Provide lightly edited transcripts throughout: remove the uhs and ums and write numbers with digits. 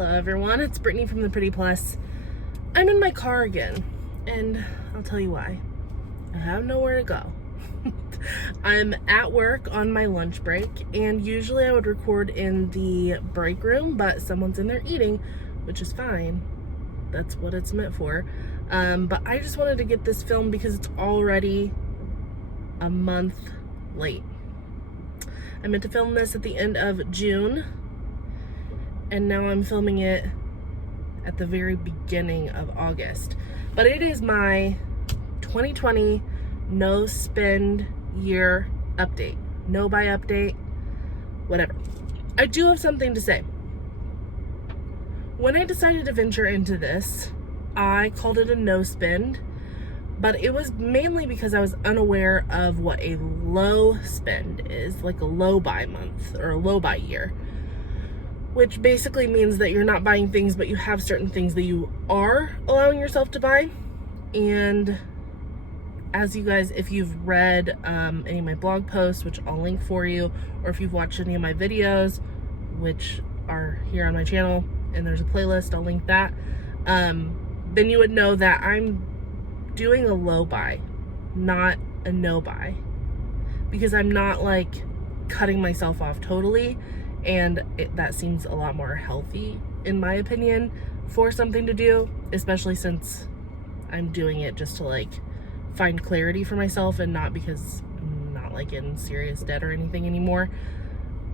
Hello everyone, it's Brittney from The Pretty Plus. I'm in my car again, and I'll tell you why. I have nowhere to go. I'm at work on my lunch break, and usually I would record in the break room, but someone's in there eating, which is fine. That's what it's meant for. But I just wanted to get this filmed because it's already a month late. I meant to film this at the end of June, and now I'm filming it at the very beginning of August. But it is my 2020 no spend year update. No buy update, whatever. I do have something to say. When I decided to venture into this, I called it a no spend, but it was mainly because I was unaware of what a low spend is, like a low buy month or a low buy year. Which basically means that you're not buying things, but you have certain things that you are allowing yourself to buy. And as you guys, if you've read any of my blog posts, which I'll link for you, or if you've watched any of my videos, which are here on my channel, and there's a playlist, I'll link that, then you would know that I'm doing a low buy, not a no buy. Because I'm not like cutting myself off totally. And that seems a lot more healthy, in my opinion, for something to do, especially since I'm doing it just to like find clarity for myself and not because I'm not like in serious debt or anything anymore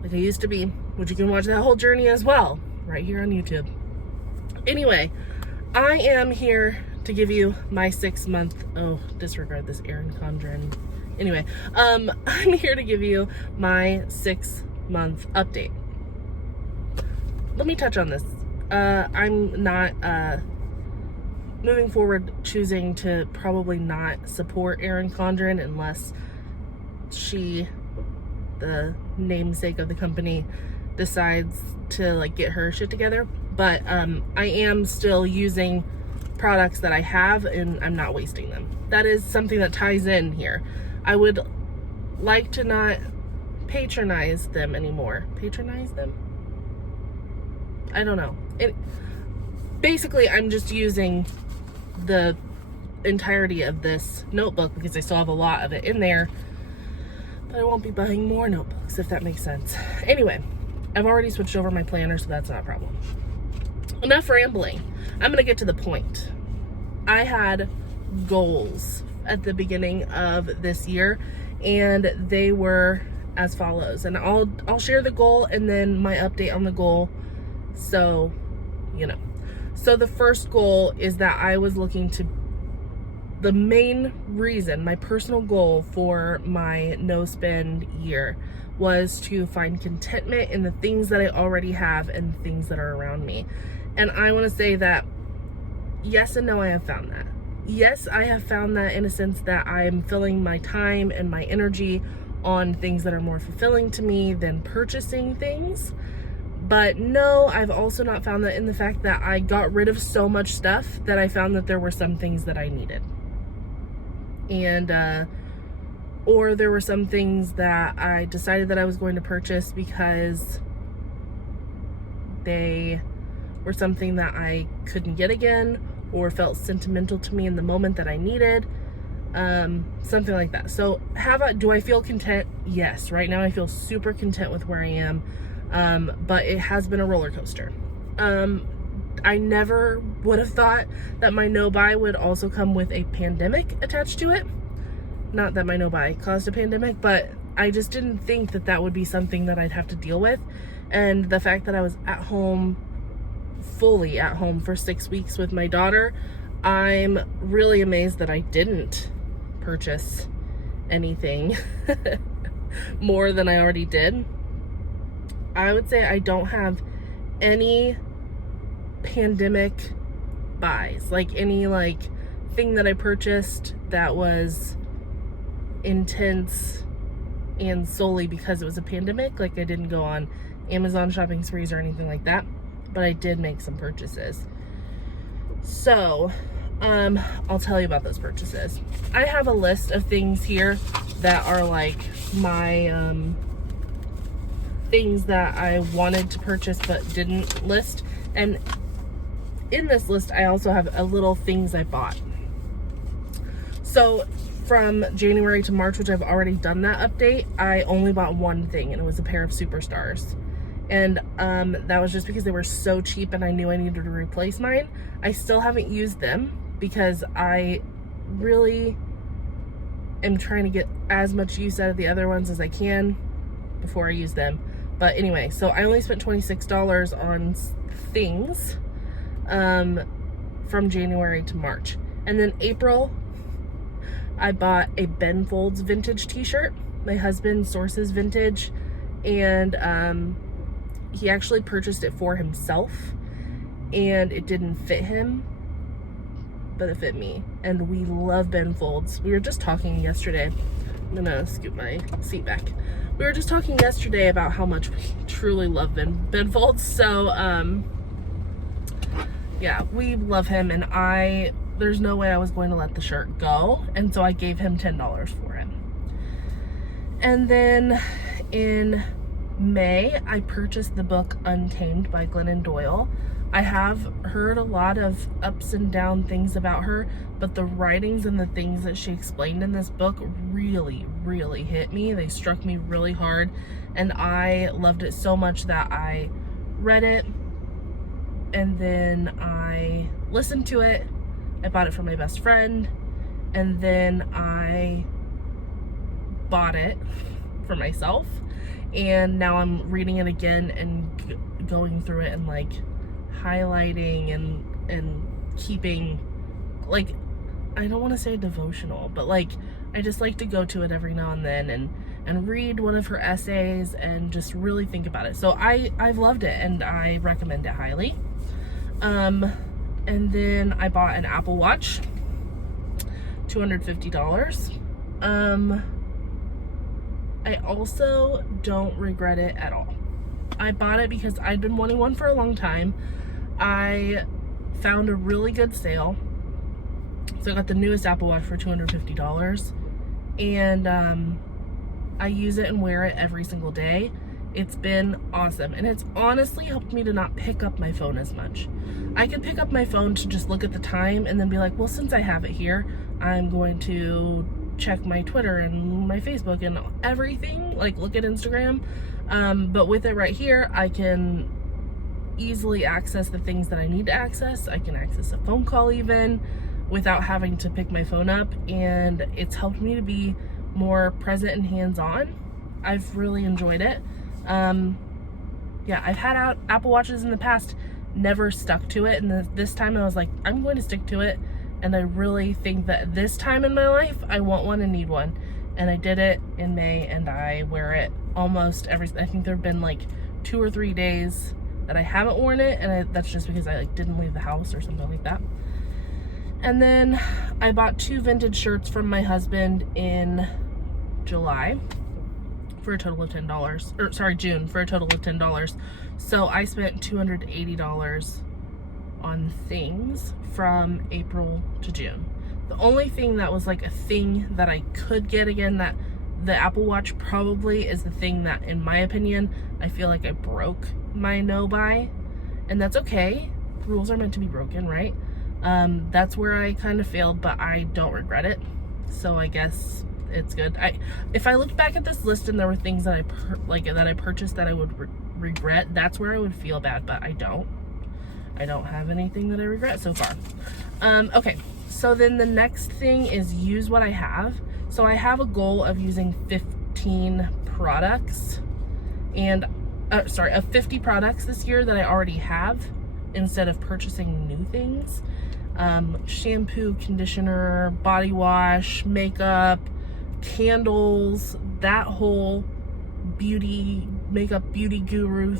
like I used to be, which you can watch that whole journey as well right here on YouTube. Anyway, I am here to give you my 6 month, disregard this Erin Condren. Anyway, I'm here to give you my 6 month update. Let me touch on this. I'm not moving forward choosing to probably not support Erin Condren unless she, the namesake of the company, decides to like get her shit together. But I am still using products that I have, and I'm not wasting them. That is something that ties in here. I would like to not patronize them anymore. Patronize them? I don't know. Basically, I'm just using the entirety of this notebook because I still have a lot of it in there, but I won't be buying more notebooks, if that makes sense. Anyway, I've already switched over my planner, so that's not a problem. Enough rambling. I'm gonna get to the point. I had goals at the beginning of this year, and they were as follows, and I'll share the goal and then my update on the goal, so you know. So the first goal is that I was looking to, the main reason, my personal goal for my no spend year was to find contentment in the things that I already have and things that are around me. And I want to say that yes and no, I have found that. Yes, I have found that in a sense that I'm filling my time and my energy on things that are more fulfilling to me than purchasing things. But no, I've also not found that in the fact that I got rid of so much stuff that I found that there were some things that I needed. And, or there were some things that I decided that I was going to purchase because they were something that I couldn't get again or felt sentimental to me in the moment that I needed. Something like that. So do I feel content? Yes. Right now I feel super content with where I am. But it has been a roller coaster. I never would have thought that my no buy would also come with a pandemic attached to it. Not that my no buy caused a pandemic, but I just didn't think that that would be something that I'd have to deal with. And the fact that I was at home, fully at home for 6 weeks with my daughter, I'm really amazed that I didn't purchase anything more than I already did. I would say I don't have any pandemic buys, like any like thing that I purchased that was intense and solely because it was a pandemic. Like I didn't go on Amazon shopping sprees or anything like that, but I did make some purchases. So I'll tell you about those purchases. I have a list of things here that are like my things that I wanted to purchase but didn't list. And in this list, I also have a little things I bought. So from January to March, which I've already done that update, I only bought one thing, and it was a pair of Superstars. And that was just because they were so cheap and I knew I needed to replace mine. I still haven't used them because I really am trying to get as much use out of the other ones as I can before I use them. But anyway, so I only spent $26 on things from January to March. And then April, I bought a Ben Folds vintage t-shirt. My husband sources vintage, and he actually purchased it for himself, and it didn't fit him, but it fit me. And we love Ben Folds. We were just talking yesterday. I'm gonna scoot my seat back. We were just talking yesterday about how much we truly love Ben Folds. So yeah, we love him, and there's no way I was going to let the shirt go, and so I gave him $10 for it. And then in May, I purchased the book Untamed by Glennon Doyle. I have heard a lot of ups and down things about her, but the writings and the things that she explained in this book really, really hit me. They struck me really hard, and I loved it so much that I read it, and then I listened to it. I bought it for my best friend, and then I bought it for myself, and now I'm reading it again and going through it and like highlighting and keeping, like, I don't want to say devotional, but like I just like to go to it every now and then and read one of her essays and just really think about it. So I've loved it, and I recommend it highly. And then I bought an Apple Watch, $250. I also don't regret it at all. I bought it because I'd been wanting one for a long time. I found a really good sale, so I got the newest Apple Watch for $250, and I use it and wear it every single day. It's been awesome, and it's honestly helped me to not pick up my phone as much. I could pick up my phone to just look at the time and then be like, well, since I have it here, I'm going to check my Twitter and my Facebook and everything, like look at Instagram. But with it right here, I can easily access the things that I need to access. I can access a phone call even without having to pick my phone up, and it's helped me to be more present and hands-on. I've really enjoyed it. Yeah, I've had Apple Watches in the past, never stuck to it, and this time I was like, I'm going to stick to it, and I really think that this time in my life I want one and need one. And I did it in May, and I wear it almost every, I think there have been like 2 or 3 days that I haven't worn it, and that's just because I like didn't leave the house or something like that. And then I bought 2 vintage shirts from my husband in July for a total of $10, or sorry, June, for a total of $10. So I spent $280 on things from April to June. The only thing that was like a thing that I could get again, that the Apple Watch probably is the thing that, in my opinion, I feel like I broke my no buy, and that's okay. Rules are meant to be broken, right? That's where I kind of failed, but I don't regret it, so I guess it's good. If I looked back at this list and there were things that I purchased that I would regret, that's where I would feel bad, but I don't have anything that I regret so far. Okay, so then the next thing is use what I have. So I have a goal of using 15 products, and of 50 products this year that I already have, instead of purchasing new things. Shampoo, conditioner, body wash, makeup, candles, that whole makeup beauty guru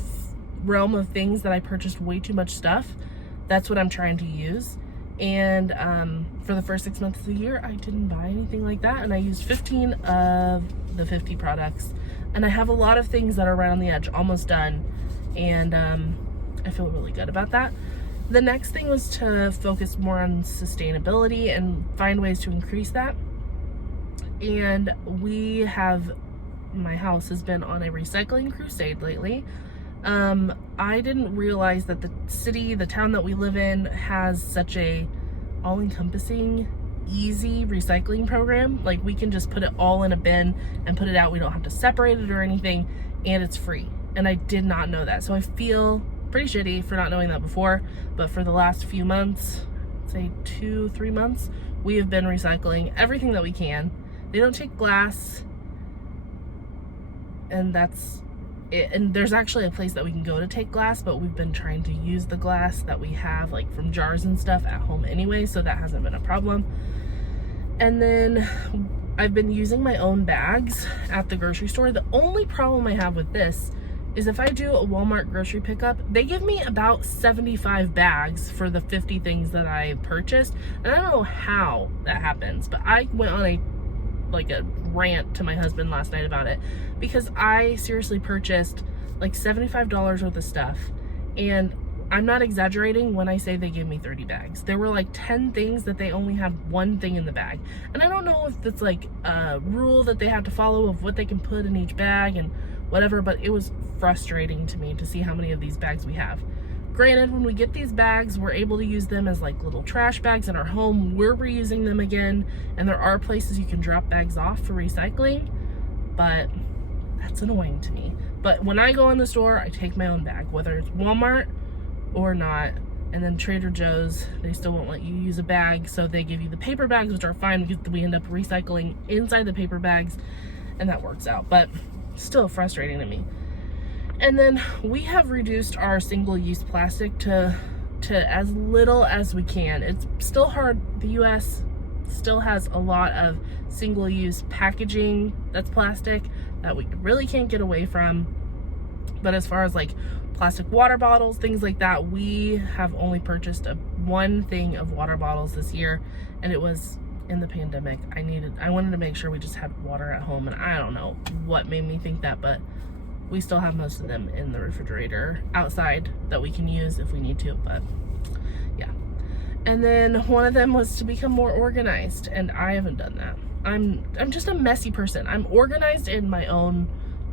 realm of things that I purchased way too much stuff. That's what I'm trying to use. And for the first 6 months of the year, I didn't buy anything like that, and I used 15 of the 50 products, and I have a lot of things that are right on the edge, almost done, and I feel really good about that. The next thing was to focus more on sustainability and find ways to increase that. And my house has been on a recycling crusade lately. I didn't realize that the town that we live in has such a all-encompassing, easy recycling program. Like, we can just put it all in a bin and put it out. We don't have to separate it or anything, and it's free. And I did not know that. So I feel pretty shitty for not knowing that before, but for the last few months, say 2-3 months, we have been recycling everything that we can. They don't take glass, and that's it. And there's actually a place that we can go to take glass, but we've been trying to use the glass that we have, like from jars and stuff, at home anyway, so that hasn't been a problem. And then I've been using my own bags at the grocery store. The only problem I have with this is if I do a Walmart grocery pickup, they give me about 75 bags for the 50 things that I purchased. And I don't know how that happens, but I went on a rant to my husband last night about it, because I seriously purchased like $75 worth of stuff, and I'm not exaggerating when I say they gave me 30 bags. There were like 10 things that they only had one thing in the bag. And I don't know if it's like a rule that they have to follow of what they can put in each bag and whatever, but it was frustrating to me to see how many of these bags we have. Granted, when we get these bags, we're able to use them as like little trash bags in our home. We're reusing them again, and there are places you can drop bags off for recycling, but that's annoying to me. But when I go in the store, I take my own bag, whether it's Walmart or not. And then Trader Joe's, they still won't let you use a bag, so they give you the paper bags, which are fine because we end up recycling inside the paper bags, and that works out, but still frustrating to me. And then we have reduced our single-use plastic to as little as we can. It's still hard. The US still has a lot of single-use packaging that's plastic that we really can't get away from. But as far as like plastic water bottles, things like that, we have only purchased one thing of water bottles this year, and it was in the pandemic. I wanted to make sure we just had water at home, and I don't know what made me think that, but we still have most of them in the refrigerator outside that we can use if we need to, but yeah. And then one of them was to become more organized, and I haven't done that. I'm just a messy person. I'm organized in my own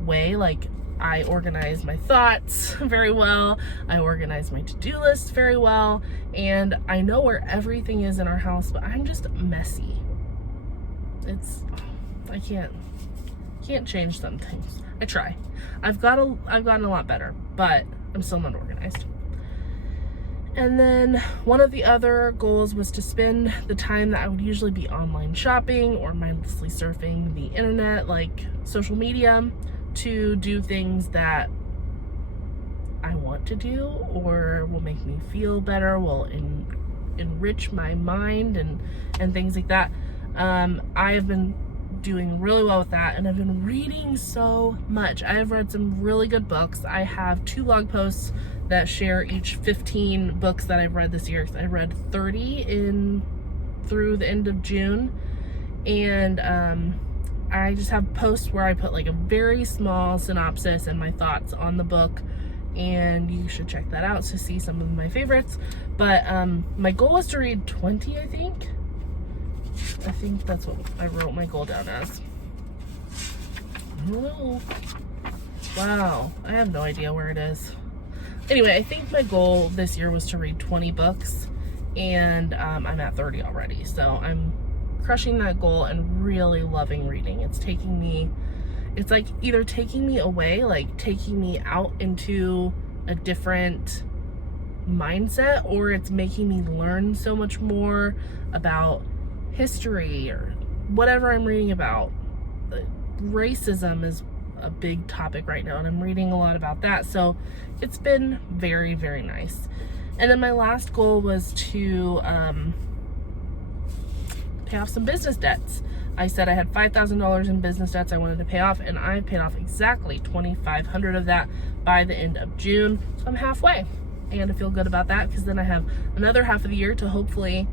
way. Like, I organize my thoughts very well. I organize my to-do list very well, and I know where everything is in our house, but I'm just messy. I can't change some things. I try. I've gotten a lot better, but I'm still not organized. And then one of the other goals was to spend the time that I would usually be online shopping or mindlessly surfing the internet, like social media, to do things that I want to do or will make me feel better, will enrich my mind and things like that. I have been doing really well with that, and I've been reading so much. I have read some really good books. I have 2 blog posts that share each 15 books that I've read this year. I read 30 through the end of June, and I just have posts where I put like a very small synopsis and my thoughts on the book, and you should check that out to see some of my favorites. But my goal was to read 20, I think that's what I wrote my goal down as. I don't know. Wow, I have no idea where it is. Anyway, I think my goal this year was to read 20 books, and I'm at 30 already. So I'm crushing that goal and really loving reading. It's like either taking me away, like taking me out into a different mindset, or it's making me learn so much more about history or whatever I'm reading about. Racism is a big topic right now, and I'm reading a lot about that, so it's been very, very nice. And then my last goal was to pay off some business debts. I said I had $5,000 in business debts I wanted to pay off, and I paid off exactly $2,500 of that by the end of June, so I'm halfway, and I feel good about that, because then I have another half of the year to hopefully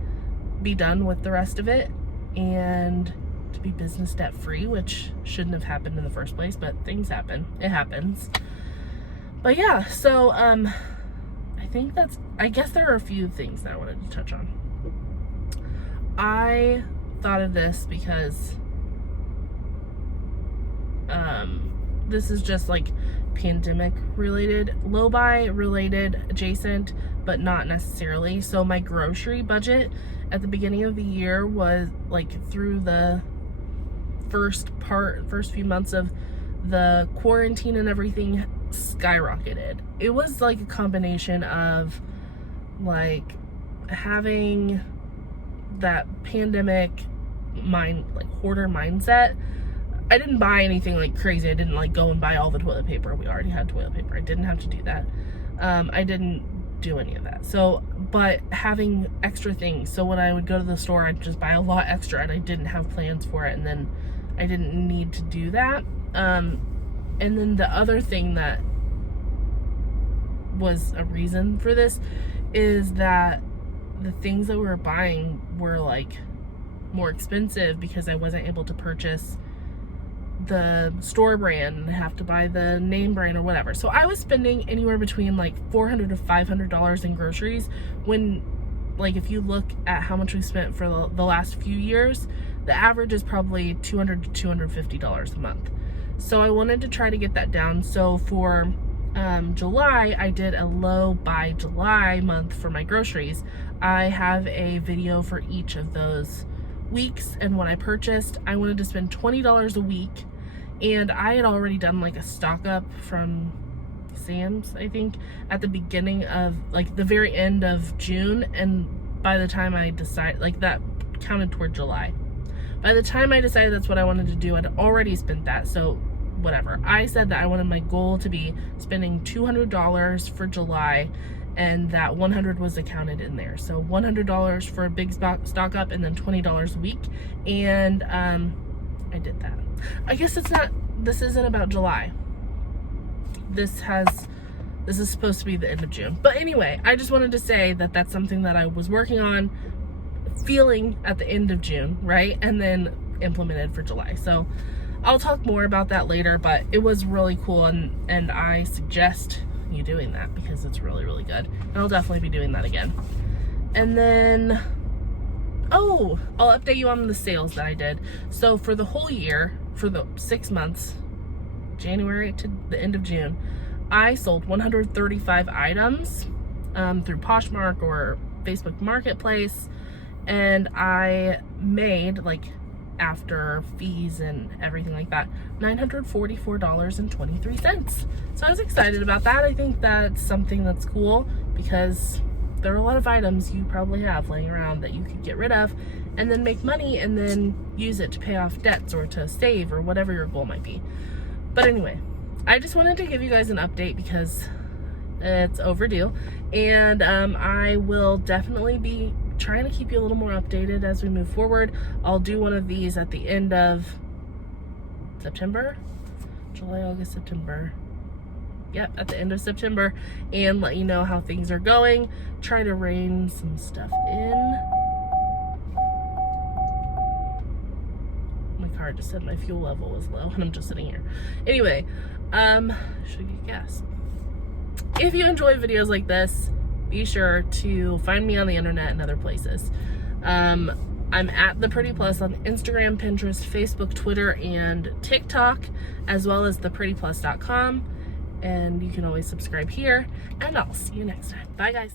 be done with the rest of it and to be business debt free, which shouldn't have happened in the first place, but things happen. It happens. But yeah, so I guess there are a few things that I wanted to touch on. I thought of this because this is just like pandemic related, low buy related, adjacent, but not necessarily. So my grocery budget at the beginning of the year was like, through the first few months of the quarantine and everything, skyrocketed. It was like a combination of like having that pandemic hoarder mindset. I didn't buy anything like crazy. I didn't like go and buy all the toilet paper. We already had toilet paper. I didn't have to do that. I didn't do any of that. So, but having extra things. So when I would go to the store, I'd just buy a lot extra, and I didn't have plans for it, and then I didn't need to do that. And then the other thing that was a reason for this is that the things that we were buying were like more expensive because I wasn't able to purchase the store brand and have to buy the name brand or whatever. So I was spending anywhere between like $400 to $500 in groceries, when like if you look at how much we spent for the last few years, the average is probably $200 to $250 a month. So I wanted to try to get that down. So for July, I did a low buy July month for my groceries. I have a video for each of those weeks and what I purchased. I wanted to spend $20 a week, and I had already done like a stock up from Sam's, I think, at the beginning of like the very end of June, and by the time I decided, like that counted toward July. By the time I decided that's what I wanted to do, I'd already spent that. So whatever. I said that I wanted my goal to be spending $200 for July, and that $100 was accounted in there. So $100 for a big stock up, and then $20 a week. And I did that. I guess this isn't about July. This is supposed to be the end of June. But anyway, I just wanted to say that that's something that I was working on, feeling at the end of June, right? And then implemented for July. So I'll talk more about that later, but it was really cool, and I suggest you doing that because it's really, really good. And I'll definitely be doing that again. And then, I'll update you on the sales that I did. So for the whole year, for the 6 months, January to the end of June, I sold 135 items through Poshmark or Facebook Marketplace, and I made, like, after fees and everything like that, $944.23. So I was excited about that. I think that's something that's cool because there are a lot of items you probably have laying around that you could get rid of and then make money and then use it to pay off debts or to save or whatever your goal might be. But anyway, I just wanted to give you guys an update because it's overdue, and I will definitely be trying to keep you a little more updated as we move forward. I'll do one of these at the end of September, July, August, September. Yep, at the end of September, and let you know how things are going. Try to rein some stuff in. My car just said my fuel level was low, and I'm just sitting here. Anyway, should get gas. If you enjoy videos like this, be sure to find me on the internet and other places. I'm at The Pretty Plus on Instagram, Pinterest, Facebook, Twitter, and TikTok, as well as theprettyplus.com. And you can always subscribe here, and I'll see you next time. Bye, guys.